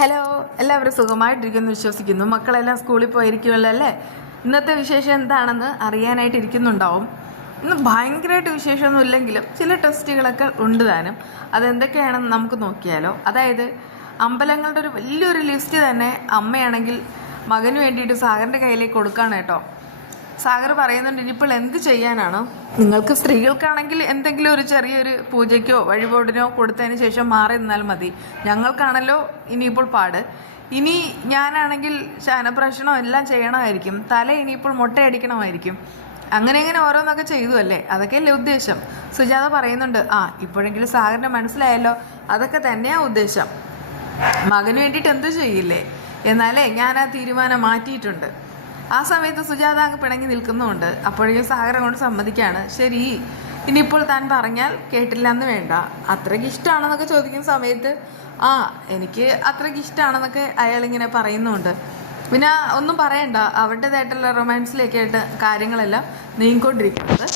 Hello, എല്ലാവരും സുഖമായിട്ടിരിക്കുന്നു വിശ്വസിക്കുന്നു. മക്കളെല്ലാം സ്കൂളിൽ പോയിരിക്കുമല്ലോ അല്ലേ? ഇന്നത്തെ വിശേഷം എന്താണെന്ന് അറിയാനായിട്ട് ഇരിക്കുന്നുണ്ടാവും. ഇന്ന് ഭയങ്കരമായിട്ട് വിശേഷമൊന്നും ഇല്ലെങ്കിലും ചില ടെസ്റ്റുകളൊക്കെ ഉണ്ട് താനും. അതെന്തൊക്കെയാണെന്ന് നമുക്ക് നോക്കിയാലോ. അതായത് അമ്പലങ്ങളുടെ ഒരു വലിയൊരു ലിസ്റ്റ് തന്നെ അമ്മയാണെങ്കിൽ മകന് വേണ്ടിയിട്ട് സാഗറിൻ്റെ കയ്യിലേക്ക് കൊടുക്കുകയാണ് കേട്ടോ. സാഗർ പറയുന്നുണ്ട്, ഇനിയിപ്പോൾ എന്ത് ചെയ്യാനാണ്? നിങ്ങൾക്ക് സ്ത്രീകൾക്കാണെങ്കിൽ എന്തെങ്കിലും ഒരു ചെറിയൊരു പൂജയ്ക്കോ വഴിപാടിനോ കൊടുത്തതിന് ശേഷം മാറി നിന്നാൽ മതി. ഞങ്ങൾക്കാണല്ലോ ഇനിയിപ്പോൾ പാട്. ഇനി ഞാനാണെങ്കിൽ ശയനപ്രാശനോ എല്ലാം ചെയ്യണമായിരിക്കും. തല ഇനിയിപ്പോൾ മുട്ടയടിക്കണമായിരിക്കും. അങ്ങനെ ഓരോന്നൊക്കെ ചെയ്തു അല്ലേ? അതൊക്കെയല്ലേ ഉദ്ദേശം? സുജാത പറയുന്നുണ്ട്, ഇപ്പോഴെങ്കിലും സാഗറിന് മനസ്സിലായല്ലോ, അതൊക്കെ തന്നെയാണ് ഉദ്ദേശം. മകന് വേണ്ടിയിട്ട് എന്തു ചെയ്യില്ലേ? എന്നാലേ ഞാൻ ആ തീരുമാനം മാറ്റിയിട്ടുണ്ട്. ആ സമയത്ത് സുജാത അങ്ങ് പിണങ്ങി നിൽക്കുന്നുമുണ്ട്. അപ്പോഴേക്കും സാഗർ അങ്ങോട്ട് സമ്മതിക്കുകയാണ്. ശരി, ഇനിയിപ്പോൾ താൻ പറഞ്ഞാൽ കേട്ടില്ല എന്ന് വേണ്ട. അത്രയ്ക്ക് ഇഷ്ടമാണെന്നൊക്കെ ചോദിക്കുന്ന സമയത്ത് എനിക്ക് അത്രയ്ക്ക് ഇഷ്ടമാണെന്നൊക്കെ അയാളിങ്ങനെ പറയുന്നുണ്ട്. പിന്നെ ഒന്നും പറയണ്ട, അവരുടേതായിട്ടുള്ള റൊമാൻസിലേക്കായിട്ട് കാര്യങ്ങളെല്ലാം നീങ്ങിക്കൊണ്ടിരിക്കുന്നത്.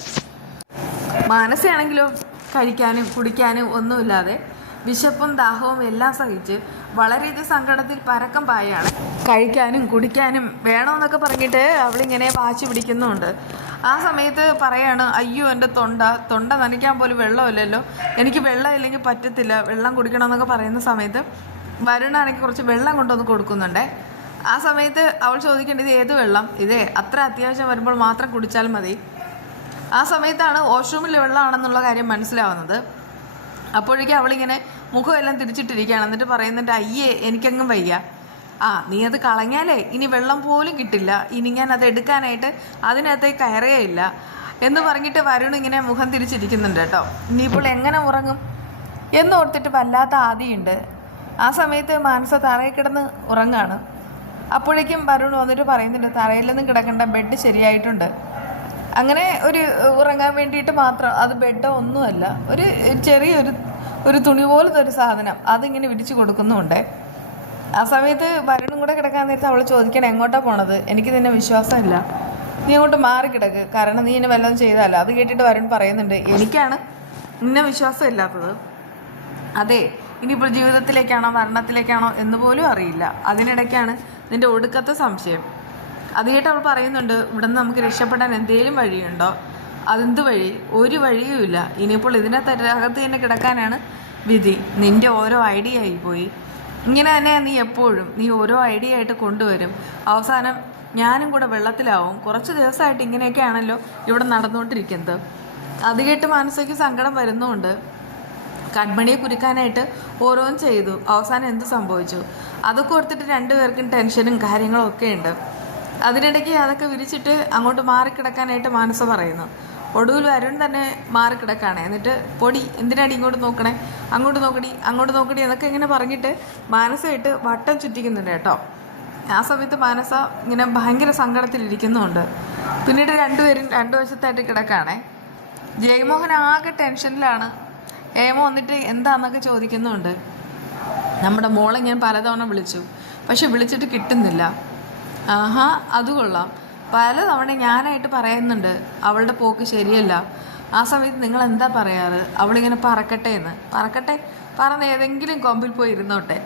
മാനസയാണെങ്കിലോ കഴിക്കാനും കുടിക്കാനും ഒന്നുമില്ലാതെ വിശപ്പും ദാഹവും എല്ലാം സഹിച്ച് വളരെയധികം സങ്കടത്തിൽ പരക്കം പായാണ്. കഴിക്കാനും കുടിക്കാനും വേണമെന്നൊക്കെ പറഞ്ഞിട്ട് അവളിങ്ങനെ വാശി പിടിക്കുന്നുണ്ട്. ആ സമയത്ത് പറയാണ്, അയ്യോ എൻ്റെ തൊണ്ട നനയ്ക്കാൻ പോലും വെള്ളമില്ലല്ലോ, എനിക്ക് വെള്ളം ഇല്ലെങ്കിൽ പറ്റത്തില്ല, വെള്ളം കുടിക്കണമെന്നൊക്കെ പറയുന്ന സമയത്ത് വരുണാണെങ്കിൽ കുറച്ച് വെള്ളം കൊണ്ടുവന്ന് കൊടുക്കുന്നുണ്ടേ. ആ സമയത്ത് അവൾ ചോദിക്കേണ്ടത്, ഏത് വെള്ളം? ഇതേ അത്ര അത്യാവശ്യം വരുമ്പോൾ മാത്രം കുടിച്ചാൽ മതി. ആ സമയത്താണ് വാഷ്റൂമിൽ വെള്ളമാണെന്നുള്ള കാര്യം മനസ്സിലാവുന്നത്. അപ്പോഴേക്കും അവളിങ്ങനെ മുഖമെല്ലാം തിരിച്ചിട്ടിരിക്കുകയാണ്. എന്നിട്ട് പറയുന്നുണ്ട്, അയ്യേ എനിക്കങ്ങും വയ്യ. നീ അത് കളഞ്ഞാലേ ഇനി വെള്ളം പോലും കിട്ടില്ല, ഇനി ഞാൻ അത് എടുക്കാനായിട്ട് അതിനകത്തേക്ക് കയറുകയില്ല എന്ന് പറഞ്ഞിട്ട് വരുൺ ഇങ്ങനെ മുഖം തിരിച്ചിരിക്കുന്നുണ്ട് കേട്ടോ. ഇനിയിപ്പോൾ എങ്ങനെ ഉറങ്ങും എന്നോർത്തിട്ട് വല്ലാത്ത ആദിയുണ്ട്. ആ സമയത്ത് മാനസ തറയിൽ കിടന്ന് ഉറങ്ങാണ്. അപ്പോഴേക്കും വരുൺ വന്നിട്ട് പറയുന്നുണ്ട്, തറയിലൊന്നും കിടക്കേണ്ട, ബെഡ് ശരിയായിട്ടുണ്ട്. അങ്ങനെ ഒരു ഉറങ്ങാൻ വേണ്ടിയിട്ട് മാത്രം, അത് ബെഡോ ഒന്നുമല്ല, ഒരു ചെറിയൊരു തുണി പോലത്തെ ഒരു സാധനം അതിങ്ങനെ വിരിച്ചു കൊടുക്കുന്നുണ്ട്. ആ സമയത്ത് വരുണും കൂടെ കിടക്കാൻ നേരത്തെ അവൾ ചോദിക്കണം, എങ്ങോട്ടാണ് പോണത്? എനിക്ക് നിന്നെ വിശ്വാസമില്ല, നീ അങ്ങോട്ട് മാറിക്കിടക്ക്, കാരണം നീ എന്നെ വല്ലതും ചെയ്താലോ. അത് കേട്ടിട്ട് വരുൺ പറയുന്നുണ്ട്, എനിക്കാണ് നിന്നെ വിശ്വാസം ഇല്ലാത്തത്. അതെ, ഇനിയിപ്പോൾ ജീവിതത്തിലേക്കാണോ മരണത്തിലേക്കാണോ എന്ന് പോലും അറിയില്ല. അതിനിടയ്ക്കാണ് നിന്റെ ഒടുക്കത്തെ സംശയം. അത് കേട്ട് അവൾ പറയുന്നുണ്ട്, ഇവിടെ നിന്ന് നമുക്ക് രക്ഷപ്പെടാൻ എന്തെങ്കിലും വഴിയുണ്ടോ? അതെന്ത് വഴി? ഒരു വഴിയുമില്ല. ഇനിയിപ്പോൾ ഇതിനകത്ത് തന്നെ കിടക്കാനാണ് വിധി. നിന്റെ ഓരോ ഐഡിയ ആയിപ്പോയി. ഇങ്ങനെ തന്നെ നീ ഓരോ ഐഡിയ ആയിട്ട് കൊണ്ടുവരും. അവസാനം ഞാനും കൂടെ വെള്ളത്തിലാവും. കുറച്ച് ദിവസമായിട്ട് ഇങ്ങനെയൊക്കെയാണല്ലോ ഇവിടെ നടന്നുകൊണ്ടിരിക്കുന്നത്. അത് കേട്ട് മാനസിക സങ്കടം വരുന്നുമുണ്ട്. കൺമണിയെ കുരുക്കാനായിട്ട് ഓരോന്നും ചെയ്തു. അവസാനം എന്ത് സംഭവിച്ചു? അതൊക്കെ ഓർത്തിട്ട് രണ്ടുപേർക്കും ടെൻഷനും കാര്യങ്ങളും ഒക്കെ ഉണ്ട്. അതിനിടയ്ക്ക് അതൊക്കെ വിരിച്ചിട്ട് അങ്ങോട്ട് മാറിക്കിടക്കാനായിട്ട് മാനസ പറയുന്നു. ഒടുവിൽ വരുൺ തന്നെ മാറിക്കിടക്കാണ്. എന്നിട്ട് പൊടി, എന്തിനാടി ഇങ്ങോട്ട് നോക്കണേ, അങ്ങോട്ട് നോക്കടി എന്നൊക്കെ ഇങ്ങനെ പറഞ്ഞിട്ട് മാനസമായിട്ട് വട്ടം ചുറ്റിക്കുന്നുണ്ട് കേട്ടോ. ആ സമയത്ത് മാനസ ഇങ്ങനെ ഭയങ്കര സങ്കടത്തിലിരിക്കുന്നുണ്ട്. പിന്നീട് രണ്ടുപേരും രണ്ടു വശത്തായിട്ട് കിടക്കാണേ. ജയമോഹൻ ആകെ ടെൻഷനിലാണ്. ഏമ വന്നിട്ട് എന്താന്നൊക്കെ ചോദിക്കുന്നുണ്ട്. നമ്മുടെ മോളെ ഞാൻ പലതവണ വിളിച്ചു, പക്ഷെ വിളിച്ചിട്ട് കിട്ടുന്നില്ല. അത് കൊള്ളാം. പലതവണ ഞാനായിട്ട് പറയുന്നുണ്ട് അവളുടെ പോക്ക് ശരിയല്ല. ആ സമയത്ത് നിങ്ങൾ എന്താ പറയാറ്? അവളിങ്ങനെ പറക്കട്ടെ, പറന്ന് ഏതെങ്കിലും കൊമ്പിൽ പോയി ഇരുന്നോട്ടെ.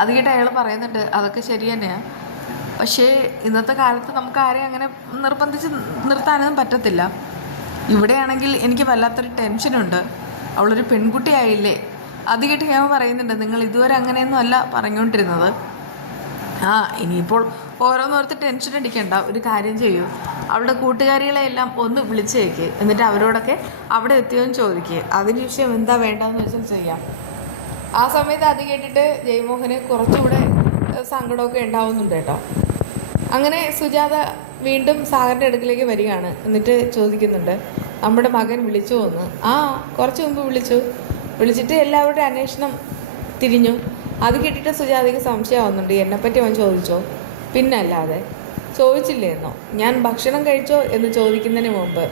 അത് കേട്ട് അയാൾ പറയുന്നുണ്ട്, അതൊക്കെ ശരി തന്നെയാണ്, പക്ഷേ ഇന്നത്തെ കാലത്ത് നമുക്ക് ആരെയും അങ്ങനെ നിർബന്ധിച്ച് നിർത്താനൊന്നും പറ്റത്തില്ല. ഇവിടെയാണെങ്കിൽ എനിക്ക് വല്ലാത്തൊരു ടെൻഷനുണ്ട്, അവളൊരു പെൺകുട്ടിയായില്ലേ. അത് കേട്ട് ഞാൻ പറയുന്നുണ്ട്, നിങ്ങൾ ഇതുവരെ അങ്ങനെയൊന്നും അല്ല പറഞ്ഞുകൊണ്ടിരുന്നത്. ഇനിയിപ്പോൾ ഓരോന്നോർത്ത് ടെൻഷൻ അടിക്കണ്ട, ഒരു കാര്യം ചെയ്യൂ, അവളുടെ കൂട്ടുകാരികളെല്ലാം ഒന്ന് വിളിച്ചേക്ക്, എന്നിട്ട് അവരോടൊക്കെ അവിടെ എത്തിയോന്ന് ചോദിക്കുക. അതിന് വിഷയം എന്താ വേണ്ടെന്ന് വെച്ചാൽ ചെയ്യാം. ആ സമയത്ത് അത് കേട്ടിട്ട് ജയമോഹന് കുറച്ചുകൂടെ സങ്കടമൊക്കെ ഉണ്ടാവുന്നുണ്ട് കേട്ടോ. അങ്ങനെ സുജാത വീണ്ടും സാഗറിൻ്റെ അടുക്കിലേക്ക് വരികയാണ്. എന്നിട്ട് ചോദിക്കുന്നുണ്ട്, നമ്മുടെ മകൻ വിളിച്ചു വന്ന്. കുറച്ച് മുമ്പ് വിളിച്ചിട്ട് എല്ലാവരുടെ അന്വേഷണം തിരിഞ്ഞു. അത് കേട്ടിട്ട് സുജാതയ്ക്ക് സംശയമാവുന്നുണ്ട്, എന്നെപ്പറ്റി അവൻ ചോദിച്ചോ? പിന്നല്ലാതെ ചോദിച്ചില്ലേ എന്നോ? ഞാൻ ഭക്ഷണം കഴിച്ചോ എന്ന് ചോദിക്കുന്നതിന് മുമ്പ്,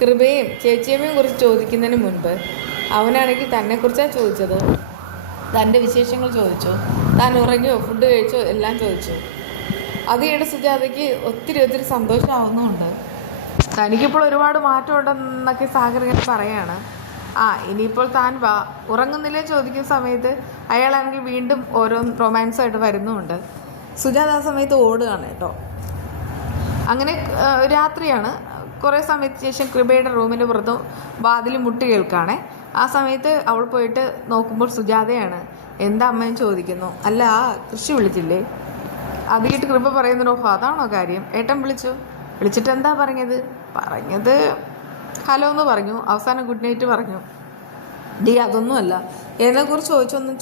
കൃപയും ചേച്ചിയമ്മയും കുറിച്ച് ചോദിക്കുന്നതിന് മുൻപ് അവനാണെങ്കിൽ തന്നെക്കുറിച്ചാണ് ചോദിച്ചത്. തൻ്റെ വിശേഷങ്ങൾ ചോദിച്ചു, താൻ ഉറങ്ങിയോ, ഫുഡ് കഴിച്ചോ എല്ലാം ചോദിച്ചു. അത് കേട്ട് സുജാതയ്ക്ക് ഒത്തിരി സന്തോഷമാവുന്നുമുണ്ട്. തനിക്കിപ്പോൾ ഒരുപാട് മാറ്റം ഉണ്ടെന്നൊക്കെ സാഗർ ഇങ്ങനെ പറയാണ്. ഇനിയിപ്പോൾ താൻ വാ, ഉറങ്ങുന്നില്ലേ ചോദിക്കുന്ന സമയത്ത് അയാളാണെങ്കിൽ വീണ്ടും ഓരോ റൊമാൻസായിട്ട് വരുന്നുമുണ്ട്. സുജാത ആ സമയത്ത് ഓടുകയാണ് കേട്ടോ. അങ്ങനെ രാത്രിയാണ്. കുറേ സമയത്തിന് ശേഷം കൃപയുടെ റൂമിൻ്റെ പുറത്ത് വാതിൽ മുട്ടി കേൾക്കുകയാണേ. ആ സമയത്ത് അവൾ പോയിട്ട് നോക്കുമ്പോൾ സുജാതയാണ്. എന്താ അമ്മയും ചോദിക്കുന്നു. അല്ല, കൃഷി വിളിച്ചില്ലേ? അത് കേട്ട് കൃപ പറയുന്നുണ്ടോ, അതാണോ കാര്യം? ഏട്ടൻ വിളിച്ചിട്ട് എന്താ പറഞ്ഞത് ഹലോ എന്ന് പറഞ്ഞു, അവസാനം ഗുഡ് നൈറ്റ് പറഞ്ഞു. അതൊന്നുമല്ല, എന്നെക്കുറിച്ച്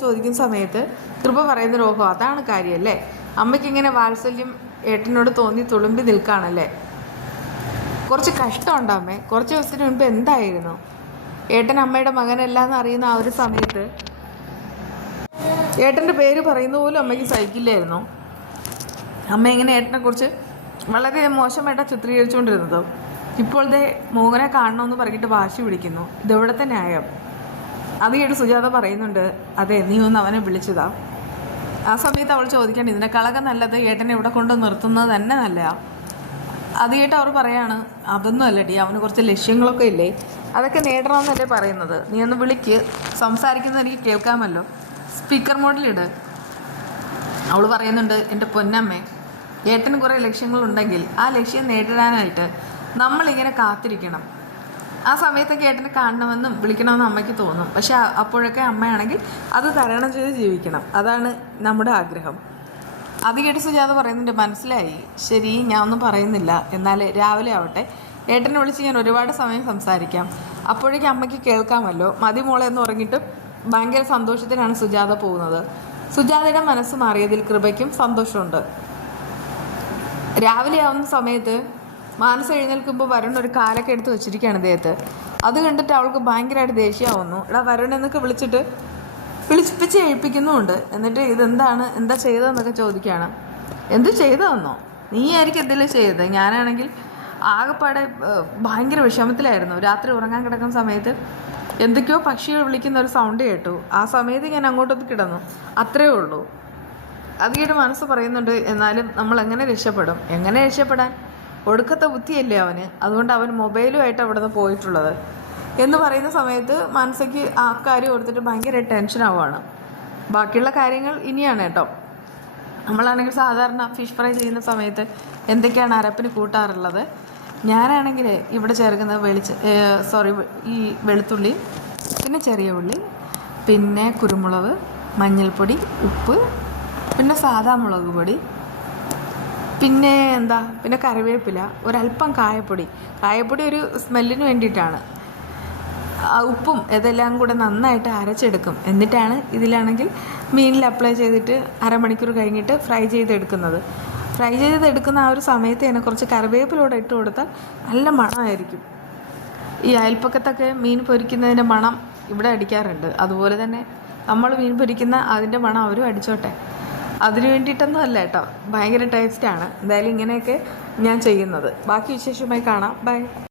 ചോദിക്കുന്ന സമയത്ത് കൃപ പറയുന്നൊരു അതാണ് കാര്യമല്ലേ? അമ്മയ്ക്ക് ഇങ്ങനെ വാത്സല്യം ഏട്ടനോട് തോന്നി തുളുമ്പി നിൽക്കുകയാണല്ലേ? കുറച്ച് കഷ്ടമുണ്ടോ അമ്മേ? കുറച്ച് ദിവസത്തിന് മുൻപ് എന്തായിരുന്നു? ഏട്ടൻ അമ്മയുടെ മകനല്ലാന്ന് അറിയുന്ന ആ ഒരു സമയത്ത് ഏട്ടൻ്റെ പേര് പറയുന്ന പോലും അമ്മയ്ക്ക് സഹിക്കില്ലായിരുന്നു. അമ്മ ഇങ്ങനെ ഏട്ടനെക്കുറിച്ച് വളരെ മോശമായിട്ടാണ് ചിത്രീകരിച്ചുകൊണ്ടിരുന്നത്. ഇപ്പോഴത്തെ മോഹനെ കാണണമെന്ന് പറഞ്ഞിട്ട് വാശി പിടിക്കുന്നു. ഇതെവിടുത്തെ ന്യായം? അത് കേട്ട് സുജാത പറയുന്നുണ്ട്, അതെ, നീ ഒന്ന് അവനെ വിളിച്ചതാ. ആ സമയത്ത് അവൾ ചോദിക്കണം, ഇതിനേക്കാളൊക്കെ നല്ലത് ഏട്ടനെ ഇവിടെ കൊണ്ട് നിർത്തുന്നത് തന്നെ നല്ലതാണ്. അത് കേട്ട് അവർ പറയാണ്, അതൊന്നും അല്ലടി, അവന് കുറച്ച് ലക്ഷ്യങ്ങളൊക്കെ ഇല്ലേ, അതൊക്കെ നേടണമെന്നല്ലേ പറയുന്നത്. നീ ഒന്ന് വിളിക്ക്, സംസാരിക്കുന്നത് എനിക്ക് കേൾക്കാമല്ലോ, സ്പീക്കർ മോഡിലിട്. അവൾ പറയുന്നുണ്ട്, എൻ്റെ പൊന്നമ്മേ, ഏട്ടന് കുറേ ലക്ഷ്യങ്ങളുണ്ടെങ്കിൽ ആ ലക്ഷ്യം നേടിടാനായിട്ട് നമ്മളിങ്ങനെ കാത്തിരിക്കണം. ആ സമയത്തൊക്കെ ഏട്ടനെ കാണണമെന്നും വിളിക്കണമെന്നും അമ്മയ്ക്ക് തോന്നും. പക്ഷെ അപ്പോഴൊക്കെ അമ്മയാണെങ്കിൽ അത് തരണം ചെയ്ത് ജീവിക്കണം. അതാണ് നമ്മുടെ ആഗ്രഹം. അത് കേട്ട് സുജാത പറയുന്നുണ്ട്, മനസ്സിലായി, ശരി, ഞാൻ ഒന്നും പറയുന്നില്ല. എന്നാൽ രാവിലെ ആവട്ടെ, ഏട്ടനെ വിളിച്ച് ഞാൻ ഒരുപാട് സമയം സംസാരിക്കാം. അപ്പോഴേക്കും അമ്മയ്ക്ക് കേൾക്കാമല്ലോ. മതി മോളെ എന്ന് പറഞ്ഞിട്ട് ഭയങ്കര സന്തോഷത്തിലാണ് സുജാത പോകുന്നത്. സുജാതയുടെ മനസ്സ് മാറിയതിൽ കൃപയ്ക്കും സന്തോഷമുണ്ട്. രാവിലെ ആവുന്ന സമയത്ത് മാനസ എഴുന്നേൽക്കുമ്പോൾ വരുൺ ഒരു കാലൊക്കെ എടുത്ത് വെച്ചിരിക്കുകയാണ് ദേഹത്ത്. അത് കണ്ടിട്ട് അവൾക്ക് ഭയങ്കരമായിട്ട് ദേഷ്യമാവുന്നു. വരുൺ എന്നൊക്കെ വിളിപ്പിച്ച് ഏൽപ്പിക്കുന്നുമുണ്ട്. എന്നിട്ട് ഇതെന്താണ്, എന്താ ചെയ്തതെന്നൊക്കെ ചോദിക്കുകയാണ്. എന്ത് ചെയ്തതെന്നോ? നീ ആയിരിക്കും എന്തെങ്കിലും ചെയ്തത്. ഞാനാണെങ്കിൽ ആകെപ്പാടെ ഭയങ്കര വിഷമത്തിലായിരുന്നു. രാത്രി ഉറങ്ങാൻ കിടക്കുന്ന സമയത്ത് എന്തൊക്കെയോ പക്ഷികൾ വിളിക്കുന്ന ഒരു സൗണ്ട് കേട്ടു. ആ സമയത്ത് ഞാൻ അങ്ങോട്ടൊന്ന് കിടന്നു, അത്രയേ ഉള്ളൂ. അത് കേട്ട് മനസ്സ് പറയുന്നുണ്ട്, എന്നാലും നമ്മൾ എങ്ങനെ രക്ഷപ്പെടും? എങ്ങനെ രക്ഷപ്പെടാൻ? ഒടുക്കത്തെ ബുദ്ധിയല്ലേ അവന്. അതുകൊണ്ട് അവൻ മൊബൈലുമായിട്ട് അവിടെ നിന്ന് പോയിട്ടുള്ളത് എന്ന് പറയുന്ന സമയത്ത് മനസ്സയ്ക്ക് ആ കാര്യം ഓർത്തിട്ട് ഭയങ്കര ടെൻഷൻ ആവുകയാണ്. ബാക്കിയുള്ള കാര്യങ്ങൾ ഇനിയാണ് കേട്ടോ. നമ്മളാണെങ്കിൽ സാധാരണ ഫിഷ് ഫ്രൈ ചെയ്യുന്ന സമയത്ത് എന്തൊക്കെയാണ് അരപ്പിന് കൂട്ടാറുള്ളത്? ഞാനാണെങ്കിൽ ഇവിടെ ചേർക്കുന്നത് ഈ വെളുത്തുള്ളി, പിന്നെ ചെറിയ ഉള്ളി, പിന്നെ കുരുമുളക്, മഞ്ഞൾപ്പൊടി, ഉപ്പ്, പിന്നെ സാദാ മുളക് പൊടി, പിന്നെ കറിവേപ്പില, ഒരല്പം കായപ്പൊടി ഒരു സ്മെല്ലിന് വേണ്ടിയിട്ടാണ്. ഉപ്പും ഇതെല്ലാം കൂടെ നന്നായിട്ട് അരച്ചെടുക്കും. എന്നിട്ടാണ് ഇതിലാണെങ്കിൽ മീനിൽ അപ്ലൈ ചെയ്തിട്ട് അരമണിക്കൂർ കഴിഞ്ഞിട്ട് ഫ്രൈ ചെയ്തെടുക്കുന്നത്. ഫ്രൈ ചെയ്തെടുക്കുന്ന ആ ഒരു സമയത്ത് തന്നെ കുറച്ച് കറിവേപ്പിലൂടെ ഇട്ട് കൊടുത്താൽ നല്ല മണമായിരിക്കും. ഈ അയൽപ്പക്കത്തൊക്കെ മീൻ പൊരിക്കുന്നതിൻ്റെ മണം ഇവിടെ അടിക്കാറുണ്ട്. അതുപോലെ തന്നെ നമ്മൾ മീൻ പൊരിക്കുന്ന അതിൻ്റെ മണം അവരും അടിച്ചോട്ടെ. അതിന് വേണ്ടിയിട്ടൊന്നും അല്ല കേട്ടോ, ഭയങ്കര ടേസ്റ്റാണ്. എന്തായാലും ഇങ്ങനെയൊക്കെ ഞാൻ ചെയ്യുന്നത്. ബാക്കി വിശേഷമായി കാണാം. ബൈ.